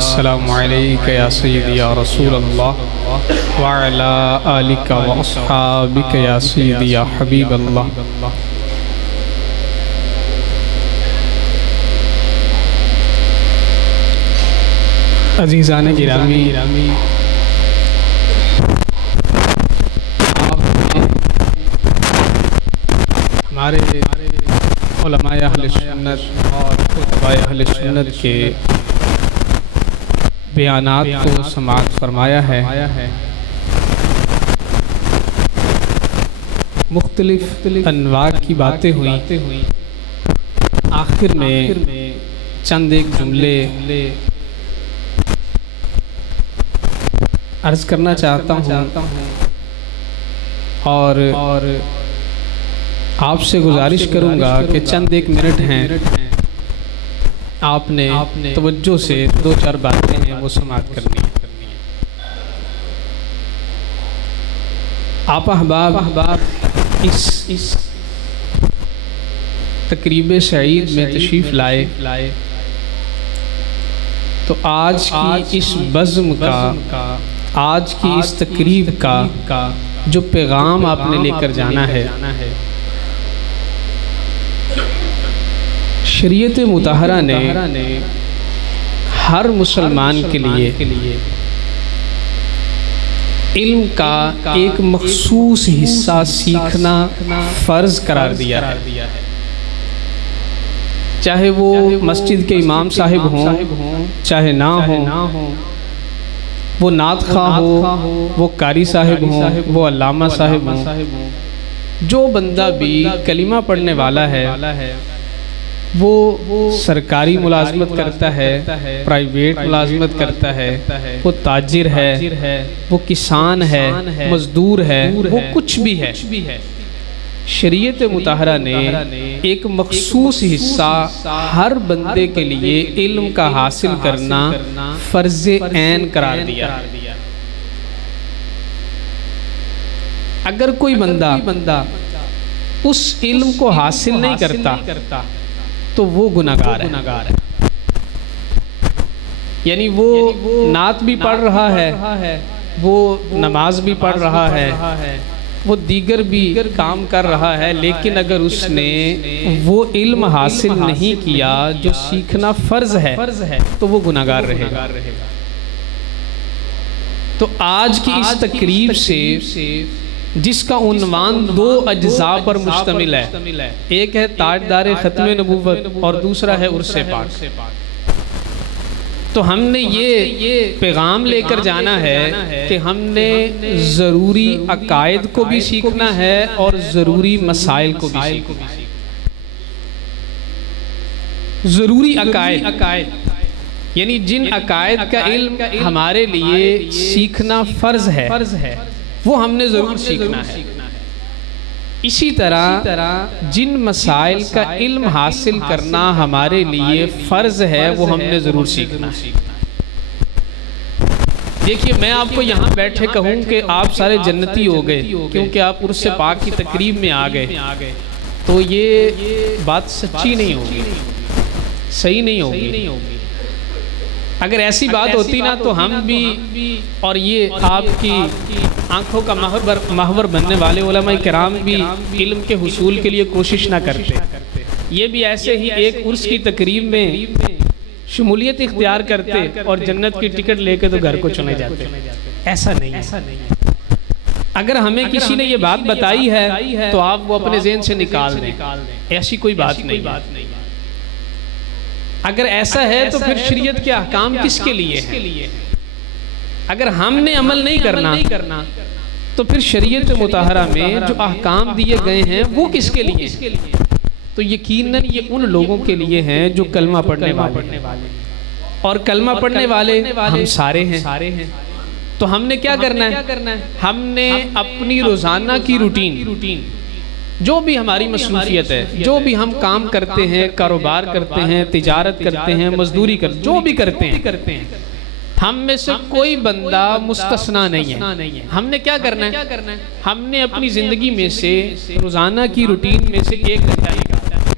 السلام علیک یا سیدی یا رسول اللہ وعلا آلک و اصحابک یا سیدی یا حبیب اللہ۔ عزیزان گرامی، ہمارے علماء اہل سنت اور خطباء اہل سنت کے بیانات کو سماعت فرمایا ہے۔ مختلف انواع کی باتیں ہوئیں، آخر میں چند ایک جملے عرض کرنا چاہتا ہوں اور آپ سے گزارش کروں گا کہ چند ایک منٹ ہیں، آپ نے توجہ سے دو چار باتیں ہیں وہ سماعت کرنی ہے۔ آپ احباب اس تقریب سعید میں تشریف لائے تو آج کی اس بزم کا، آج کی اس تقریب کا جو پیغام آپ نے لے کر جانا ہے، شریعت مطہرہ نے ہر مسلمان کے لیے علم کا ایک مخصوص حصہ سیکھنا فرض قرار دیا ہے، چاہے وہ مسجد کے امام صاحب ہوں چاہے نہ ہوں، وہ نعت خواہ ہو، وہ قاری صاحب ہوں، وہ علامہ صاحب ہوں، جو بندہ بھی کلمہ پڑھنے والا ہے، وہ سرکاری ملازمت کرتا ہے، پرائیویٹ ملازمت کرتا ہے، وہ تاجر ہے، وہ کسان ہے، مزدور ہے، وہ کچھ بھی ہے، شریعت مطہرہ نے ایک مخصوص حصہ ہر بندے کے لیے علم کا حاصل کرنا فرض عین قرار دیا۔ اگر کوئی بندہ اس علم کو حاصل نہیں کرتا تو وہ گناہگار ہے، یعنی وہ نعت بھی پڑھ رہا ہے، وہ نماز بھی پڑھ رہا ہے، وہ دیگر بھی کام کر رہا ہے، لیکن اگر اس نے وہ علم حاصل نہیں کیا جو سیکھنا فرض ہے تو وہ گناہگار رہے گا۔ تو آج کی اس تقریب سے جس کا عنوان دو اجزاء پر مشتمل ہے، ایک ہے تاجدار ختم نبوت اور دوسرا ہے عرس پاک، تو ہم نے یہ پیغام لے کر جانا ہے کہ ہم نے ضروری عقائد کو بھی سیکھنا ہے اور ضروری مسائل کو بھی سیکھنا ہے۔ ضروری عقائد یعنی جن عقائد کا علم ہمارے لیے سیکھنا فرض ہے وہ ہم نے ضرور سیکھنا ہے۔ اسی طرح جن مسائل کا علم حاصل کرنا ہمارے لیے فرض ہے وہ ہم نے ضرور سیکھنا ہے۔ دیکھیے، میں آپ کو یہاں بیٹھے کہوں کہ آپ سارے جنتی ہو گئے کیونکہ آپ عرس پاک کی تقریب میں آ گئے، تو یہ بات سچی نہیں ہوگی، صحیح نہیں ہوگی۔ اگر ایسی بات ہوتی نا تو ہم بھی اور یہ آپ کی آنکھوں کا محور بننے والے علماء کرام بھی علم کے حصول کے لیے کوشش نہ کرتے، یہ بھی ایسے ہی ایک عرس کی تقریب میں شمولیت اختیار کرتے اور جنت کی ٹکٹ لے کے تو گھر کو چلے جاتے۔ ایسا نہیں ہے۔ اگر ہمیں کسی نے یہ بات بتائی ہے تو آپ وہ اپنے ذہن سے نکال دیں، ایسی کوئی بات نہیں ہے۔ اگر ایسا ہے تو پھر شریعت کے احکام کس کے لیے ہیں؟ اگر ہم نے عمل نہیں کرنا تو پھر شریعت مطہرہ میں جو احکام دیے گئے ہیں وہ کس کے لیے ہیں؟ تو یقیناً یہ ان لوگوں کے لیے ہیں جو کلمہ پڑھنے والے، اور کلمہ پڑھنے والے ہم سارے ہیں۔ تو ہم نے کیا کرنا ہے؟ ہم نے اپنی روزانہ کی روٹین، جو بھی ہماری مصروفیت ہے، جو بھی ہم کام کرتے ہیں، کاروبار کرتے ہیں، تجارت کرتے ہیں، مزدوری کرتے ہیں، جو بھی کرتے ہیں، ہم میں سے کوئی بندہ مستثنا نہیں ہے۔ ہم نے کیا کرنا ہے؟ ہم نے اپنی زندگی میں سے روزانہ کی روٹین میں سے 1 گھنٹہ نکالنا ہے،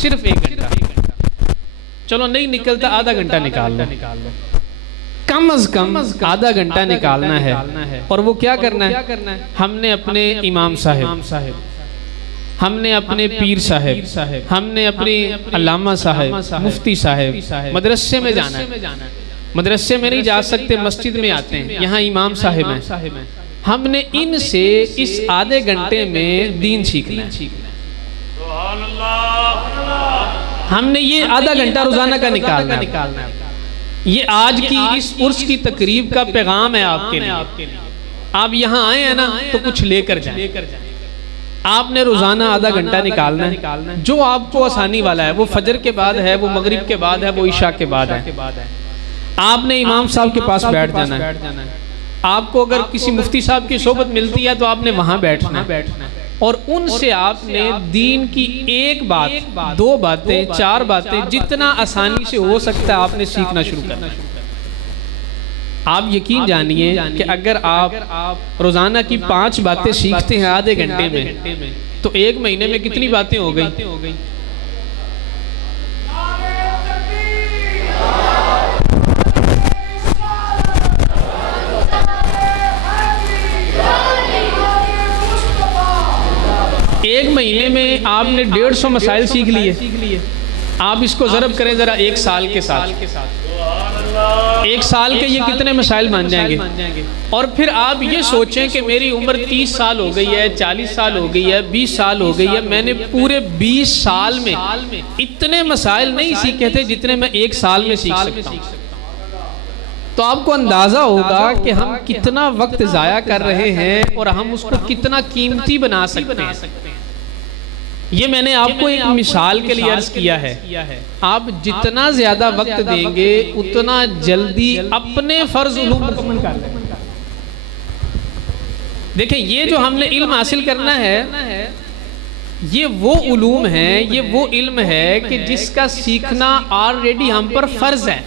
صرف 1 گھنٹہ۔ چلو نہیں نکلتا، آدھا گھنٹہ نکال لو، کم از کم آدھا گھنٹہ نکالنا ہے، اور وہ کیا کرنا ہے؟ ہم نے اپنے امام صاحب، ہم نے اپنے پیر صاحب، ہم نے اپنے علامہ صاحب، مفتی صاحب مدرسے میں جانا ہے۔ مدرسے میں نہیں جا سکتے، مسجد میں آتے ہیں، یہاں امام صاحب ہیں، ہم نے ان سے اس آدھے گھنٹے میں دین سیکھنا ہے۔ ہم نے یہ آدھا گھنٹہ روزانہ کا نکالنا ہے۔ یہ آج کی اس عرس کی تقریب کا پیغام ہے آپ کے لیے۔ آپ یہاں آئے ہیں نا تو کچھ لے کر جائیں۔ آپ نے روزانہ آدھا گھنٹہ نکالنا ہے، جو آپ کو آسانی والا ہے، وہ فجر کے بعد ہے، وہ مغرب کے بعد ہے، وہ عشاء کے بعد ہے۔ آپ نے امام صاحب کے پاس بیٹھ جانا ہے۔ آپ کو اگر کسی مفتی صاحب کی صحبت ملتی ہے تو آپ نے وہاں بیٹھنا ہے، اور ان سے آپ نے دین کی ایک بات، دو باتیں، چار باتیں، جتنا آسانی سے ہو سکتا ہے آپ نے سیکھنا شروع کرنا۔ آپ یقین جانیے کہ اگر آپ روزانہ کی 5 باتیں سیکھتے ہیں آدھے گھنٹے میں تو 1 مہینے میں کتنی باتیں ہو گئی؟ ایک مہینے میں آپ نے 150 مسائل سیکھ لیے۔ آپ اس کو ضرب کریں ذرا 1 سال کے ساتھ، 1 سال کے یہ کتنے مسائل بن جائیں گے؟ اور پھر آپ یہ سوچیں کہ میری عمر 30 سال ہو گئی ہے، 40 سال ہو گئی ہے، 20 سال ہو گئی ہے، میں نے پورے 20 سال میں اتنے مسائل نہیں سیکھے تھے جتنے میں 1 سال میں سیکھ سکتا ہوں۔ تو آپ کو اندازہ ہوگا کہ ہم کتنا وقت ضائع کر رہے ہیں اور ہم اس کو کتنا قیمتی بنا سکتے ہیں۔ یہ میں نے آپ کو ایک مثال کے لیے عرض کیا ہے۔ آپ جتنا زیادہ وقت دیں گے اتنا جلدی اپنے فرض علوم مکمل کر لیں۔ دیکھیں یہ جو ہم نے علم حاصل کرنا ہے، یہ وہ علوم ہیں، یہ وہ علم ہے کہ جس کا سیکھنا آلریڈی ہم پر فرض ہے،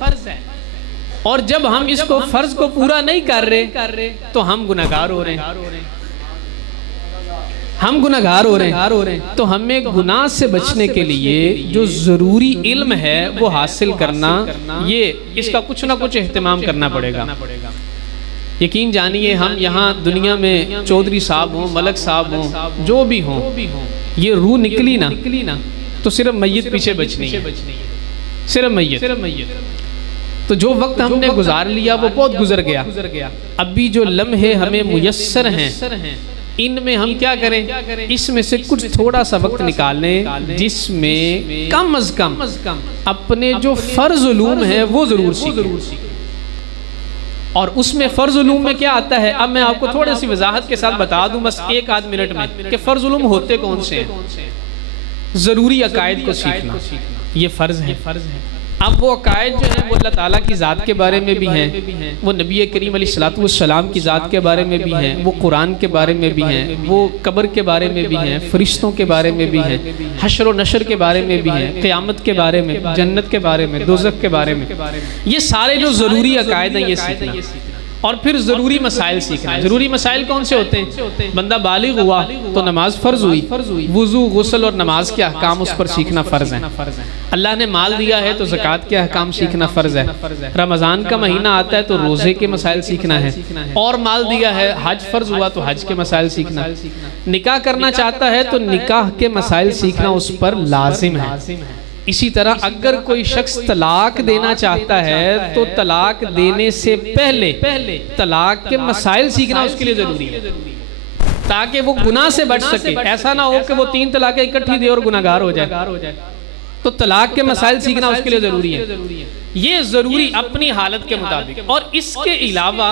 اور جب ہم اس کو فرض کو پورا نہیں کر رہے تو ہم گناہگار ہو رہے ہیں۔ ہم گناہگار ہو رہے ہیں، تو ہمیں گناہ سے بچنے کے لیے جو ضروری علم ہے وہ حاصل کرنا، یہ اس کا کچھ نہ کچھ اہتمام کرنا پڑے گا۔ یقین جانیے ہم یہاں دنیا میں چودھری صاحب ہوں، ملک صاحب ہوں، جو بھی ہوں، یہ روح نکلی نا تو صرف میت پیچھے بچنی ہے، صرف میت۔ تو جو وقت ہم نے گزار لیا وہ بہت گزر گیا، ابھی جو لمحے ہمیں میسر ہیں ان میں ہم کیا کریں؟ اس میں سے کچھ تھوڑا سا وقت نکالیں جس میں کم از کم اپنے جو فرض علوم ہیں وہ ضرور سیکھیں۔ اور اس میں فرض علوم میں کیا آتا ہے، اب میں آپ کو تھوڑی سی وضاحت کے ساتھ بتا دوں بس 1-8 منٹ میں کہ فرض علوم ہوتے کون سے ہیں۔ ضروری عقائد کو سیکھنا یہ فرض ہے۔ اب وہ عقائد جو ہیں وہ اللہ تعالیٰ کی ذات کے بارے میں بھی ہیں، وہ نبی کریم علیہ السلام کی ذات کے بارے میں بھی ہیں، وہ قرآن کے بارے میں بھی ہیں، وہ قبر کے بارے میں بھی ہیں، فرشتوں کے بارے میں بھی ہیں، حشر و نشر کے بارے میں بھی ہیں، قیامت کے بارے میں، جنت کے بارے میں، دوزخ کے بارے میں۔ یہ سارے جو ضروری عقائد ہیں یہ سیکھنا، اور پھر ضروری مسائل سیکھنا۔ ضروری مسائل کون سے ہوتے ہیں؟ بندہ بالغ ہوا تو نماز فرض ہوئی، وضو، غسل اور نماز کے احکام اس پر سیکھنا فرض ہیں۔ اللہ نے مال دیا ہے تو زکوٰۃ کے احکام سیکھنا فرض ہے۔ رمضان کا مہینہ آتا ہے تو روزے کے مسائل سیکھنا ہے، اور مال دیا ہے، حج فرض ہوا تو حج کے مسائل سیکھنا۔ نکاح کرنا چاہتا ہے تو نکاح کے مسائل سیکھنا اس پر لازم ہے۔ اسی طرح اگر کوئی شخص طلاق دینا چاہتا ہے تو طلاق دینے سے پہلے طلاق کے مسائل سیکھنا اس کے لیے ضروری ہے، تاکہ وہ گناہ سے بچ سکے۔ ایسا نہ ہو کہ وہ 3 طلاقیں اکٹھی دے اور گناہگار ہو جائے۔ تو طلاق کے مسائل سیکھنا اس کے لیے ضروری ہے، یہ ضروری اپنی حالت کے مطابق۔ اور اس کے علاوہ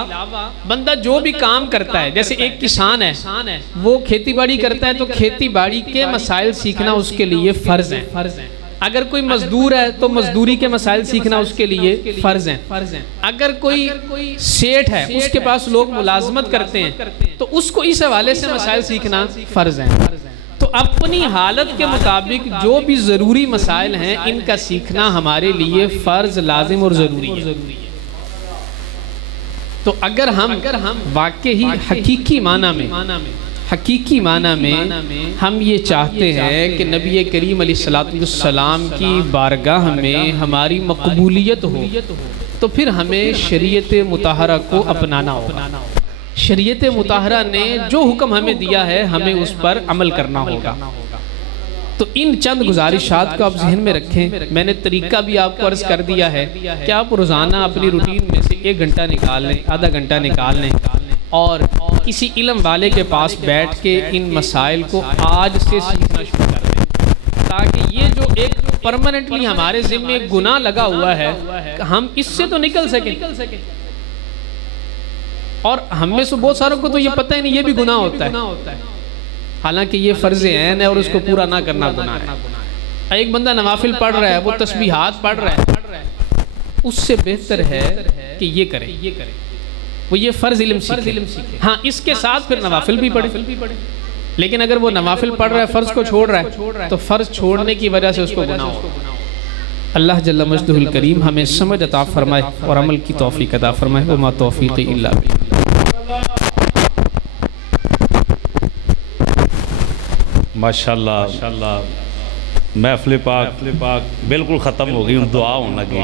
بندہ جو بھی کام کرتا ہے، جیسے ایک کسان ہے وہ کھیتی باڑی کرتا ہے تو کھیتی باڑی کے مسائل سیکھنا اس کے لیے فرض ہے۔ اگر کوئی مزدور ہے تو مزدوری کے مسائل سیکھنا اس کے لیے فرض ہیں۔ اگر کوئی سیٹھ ہے اس کے پاس لوگ ملازمت کرتے ہیں تو اس کو اس حوالے سے مسائل سیکھنا فرض ہیں۔ تو اپنی حالت کے مطابق جو بھی ضروری مسائل ہیں ان کا سیکھنا ہمارے لیے فرض، لازم اور ضروری ہے۔ تو اگر ہم واقعی حقیقی معنی میں حقیقی معنی میں ہم یہ چاہتے ہیں کہ نبی کریم علیہ السلام کی بارگاہ میں ہماری مقبولیت ہو، تو پھر ہمیں شریعت مطہرہ کو اپنانا ہوگا۔ شریعت مطہرہ نے جو حکم ہمیں دیا ہے ہمیں اس پر عمل کرنا ہوگا۔ تو ان چند گزارشات کو آپ ذہن میں رکھیں۔ میں نے طریقہ بھی آپ کو عرض کر دیا ہے کہ آپ روزانہ اپنی روٹین میں سے 1 گھنٹہ نکال لیں، آدھا گھنٹہ نکال لیں، اور کسی علم والے کے پاس بیٹھ کے ان مسائل کو آج سے سیکھنا شروع کر دیں، تاکہ یہ جو ایک پرماننٹلی ہمارے ذمہ ایک گناہ لگا ہوا ہے ہم اس سے تو نکل سکیں۔ اور ہم میں سے بہت ساروں کو تو یہ پتہ ہی نہیں یہ بھی گناہ ہوتا ہے، حالانکہ یہ فرض عین ہے اور اس کو پورا نہ کرنا گناہ ہے۔ ایک بندہ نوافل پڑھ رہا ہے، وہ تسبیحات پڑھ رہا ہے، اس سے بہتر ہے کہ یہ کرے، وہ یہ فرض علم سیکھے۔ ہاں اس کے ساتھ پھر نوافل بھی پڑھے، لیکن اگر وہ نوافل پڑھ رہا ہے فرض کو چھوڑ رہا ہے تو فرض چھوڑنے کی وجہ سے اس کو گناہ ہو۔ اللہ جل مجدہ الکریم ہمیں سمجھ عطا فرمائے اور عمل کی توفیق عطا فرمائے۔ وما توفیقی الا باللہ۔ ماشاءاللہ محفل پاک بالکل ختم ہو گئی، دعا ہونا گئی۔